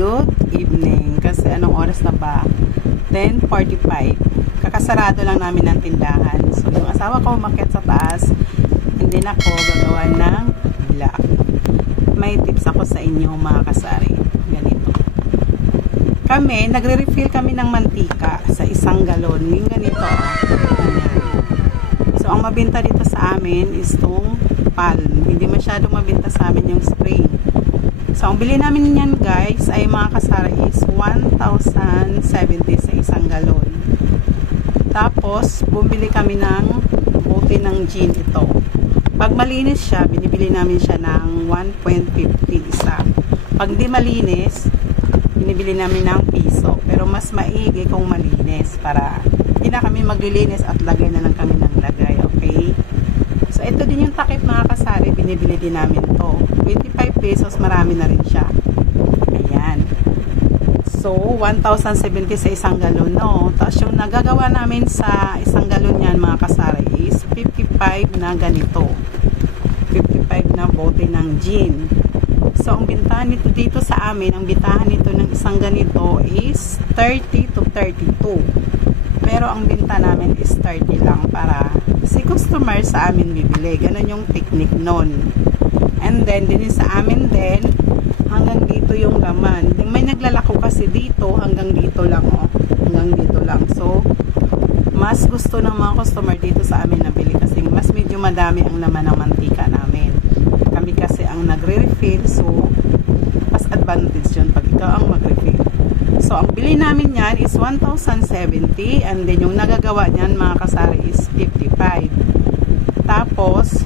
good evening. Kasi anong oras na ba? 10:45. Kakasarado lang namin ng tindahan. So yung asawa ko umakyat sa taas, hindi na ako gagawa ng vlog. May tips ako sa inyo mga kasari. Ganito. Kami, nagre-refill kami ng mantika sa isang galon. Yung ganito. Ayan. So ang mabenta dito sa amin is itong palm. Hindi masyadong mabenta sa amin yung spray. So, ang bili namin niyan guys ay mga kasari is 1,070 sa isang galon. Tapos, bumili kami ng bote ng gin ito. Pag malinis siya, binibili namin siya ng 1.50 isa. Pag di malinis, binibili namin ng piso. Pero mas maigi kung malinis para hindi na kami maglilinis at lagay na lang kami ng lagay. Okay? So, ito din yung takip mga kasari. Binibili din namin to. 25 pesos, marami na rin siya. Ayan. So, 1,070 sa isang galon, no? Tapos yung nagagawa namin sa isang galon yan, mga kasari, is 55 na ganito. 55 na bote ng gin. So, ang bintahan nito dito sa amin, ang bintahan nito ng isang ganito is 30 to 32. Pero ang binta namin is 30 lang para si customer sa amin bibili. Ganon yung technique nun. And then, din sa amin din, hanggang dito yung laman. May naglalako kasi dito, hanggang dito lang, oh. Hanggang dito lang. So, mas gusto ng mga customer dito sa amin nabili kasi mas medyo madami ang laman ng mantika namin. Kami kasi ang nagre-refill, so, mas advantage yun pag ikaw ang mag-refill. So, ang bili namin yan is 1,070 and then yung nagagawa niyan, mga kasari, is 55. Tapos,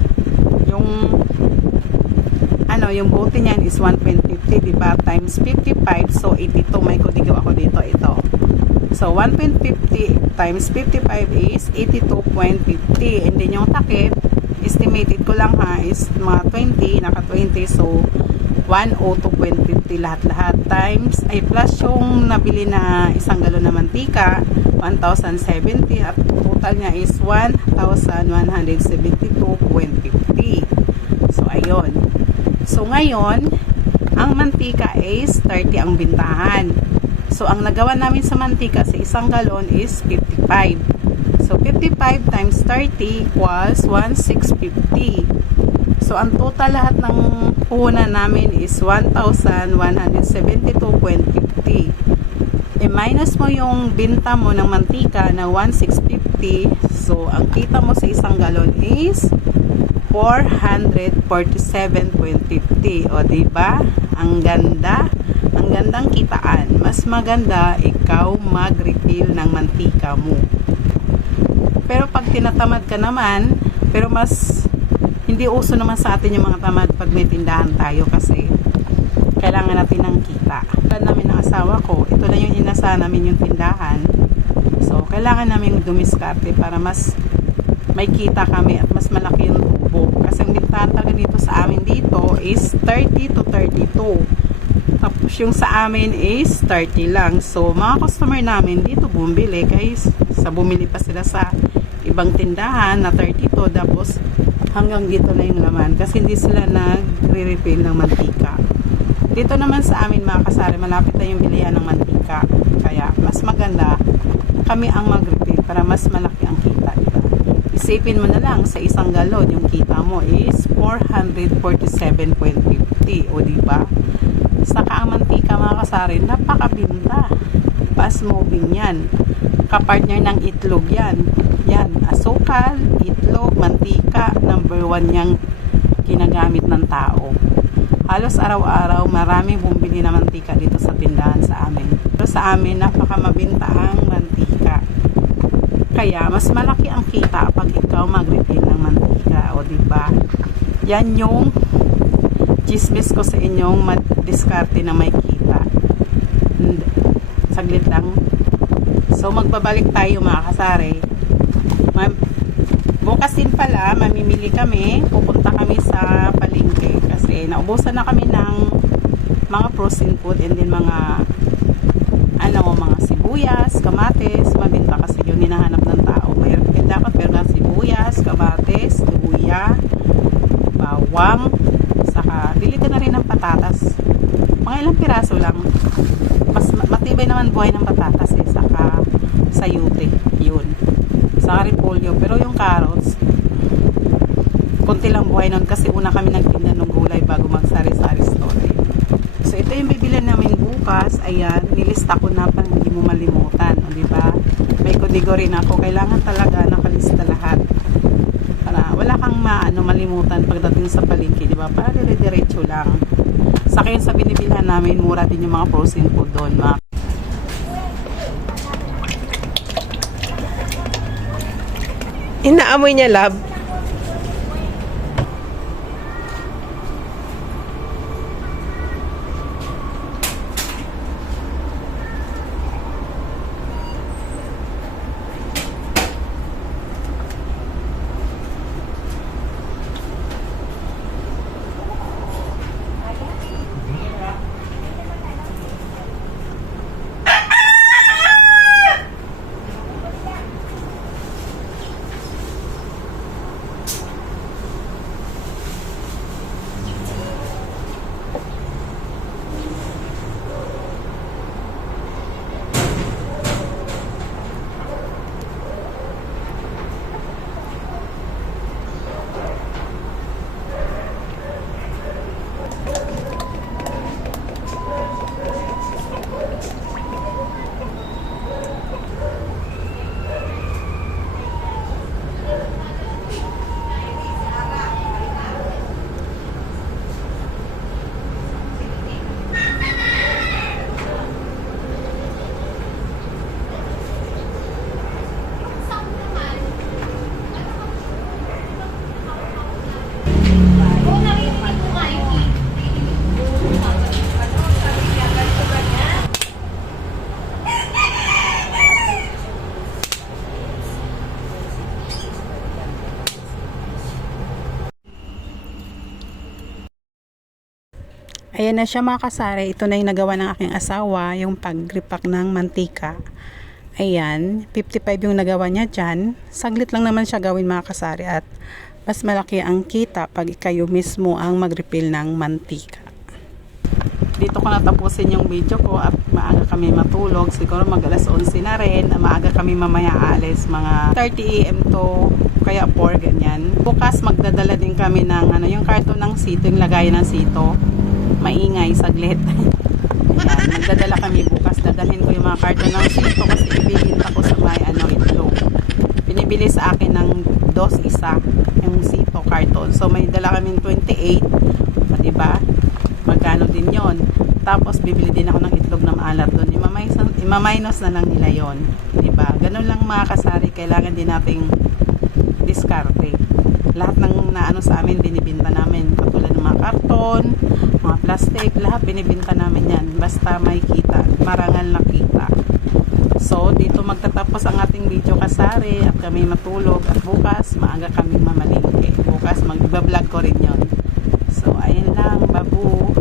yung bote niyan is 1.50, diba? Times 55, so 82. May kodigo ako dito, ito. So, 1.50 times 55 is 82.50. And then yung takip, estimated ko lang ha, is mga 20, naka 20. So, 102.50 lahat-lahat times, ay plus yung nabili na isang galon na mantika, 1,070 at total niya is 1,172.50. So, ayun. So, ngayon, ang mantika is 30 ang bintahan. So, ang nagawa namin sa mantika sa isang galon is 55. So, 55 times 30 equals 1,650. So, ang total lahat ng puhunan namin is 1,172.50. I-minus mo yung binta mo ng mantika na 1,650. So, ang kita mo sa isang galon is 447.50. O, diba? Ang ganda. Ang gandang kitaan. Mas maganda ikaw mag-refill ng mantika mo. Pero pag tinatamad ka naman, pero mas hindi uso naman sa atin yung mga tamad pag may tindahan tayo kasi kailangan natin ng kita. Kailangan namin ng asawa ko, ito na yung inasa namin yung tindahan. So, kailangan namin dumiskarte para mas may kita kami at mas malaki yung tubo. Kasi ang bintahan talaga dito sa amin dito is 30 to 32. Tapos yung sa amin is 30 lang. So, mga customer namin dito bumili guys. Sa bumili pa sila sa ibang tindahan na 32. Tapos, hanggang dito na yung laman. Kasi hindi sila nagre-refill ng mantika. Dito naman sa amin mga kasari, malapit na yung bilihan ng mantika. Kaya, mas maganda kami ang mag-refill para mas malaki ang kita. Diba? Isipin mo na lang sa isang galon, yung kita mo is 447.50. O diba? Saka ang mantika mga kasari, napakabinta. Fast moving yan. Kapartner ng itlog yan. Yan, asukal, itlog, mantika, number 1 yang ginagamit ng tao. Halos araw-araw, maraming bumili na mantika dito sa tindahan sa amin. Pero sa amin, napakamabinta ang mantika. Kaya, mas malaki ang kita pag ikaw mag-refill ng mantika. O, diba? Yan yung chismis ko sa inyong mag-diskarte na may kita. Saglit lang. So, magbabalik tayo mga kasari. Bukas din pala, mamimili kami. Pupunta kami sa palengke. Kasi naubusan na kami ng mga frozen food and then mga mga sibuyas, kamatis. Mabinta kasi yun hinahanap ng tao. Mayroon dapat meron ng sibuyas, kamatis, luya, bawang, saka bili ka na rin ng patatas. Mga ilang piraso lang. naman buhay ng patatas eh, saka sayote, yun. Saka repolyo, pero yung carrots, konti lang buhay nun kasi una kami nagtinda ng gulay bago magsari-sari store. So ito yung bibilan namin bukas. Ayan, nilista ko na para hindi mo malimutan, o diba? May kodigo rin ako, kailangan talaga nakalista lahat para wala kang malimutan pagdating sa palengke, diba? Para dire-diretso lang. Sa akin sa binibilhan namin, mura din yung mga frozen food doon, mga Inaamoy niya, love. Ayan na siya mga kasari. Ito na yung nagawa ng aking asawa, yung pag-repack ng mantika. Ayan, 55 yung nagawa niya dyan. Saglit lang naman siya gawin mga kasari at mas malaki ang kita pag kayo mismo ang mag-refill ng mantika. Dito ko natapusin yung video ko at maaga kami matulog. Siguro mag alas 11 na rin. Maaga kami mamaya alis mga 30 AM to kaya 4 ganyan. Bukas magdadala din kami ng yung karton ng sito, yung lagayan ng sito. Maingay saglit. Ayan, magdadala kami bukas. Dadalhin ko yung mga karton ng sito kasi ibibinta ko sa may itlog. Binibili sa akin ng 2 isa yung sito karton. So may dala kaming 28. Diba? Magkano din yon. Tapos bibili din ako ng itlog na maalat doon. Imaminus na lang nila yon. Diba? Ganun lang mga kasari. Kailangan din nating diskarte. Lahat ng naano sa amin binibinta namin. Katulad ng mga karton, mga plastic, lahat binibinta namin yan. Basta may kita. Marangal na kita. So, dito magtatapos ang ating video kasari at kami matulog. At bukas, maaga kami mamalingke. Bukas, mag-vlog ko rin yon. So, ayun lang. Babu.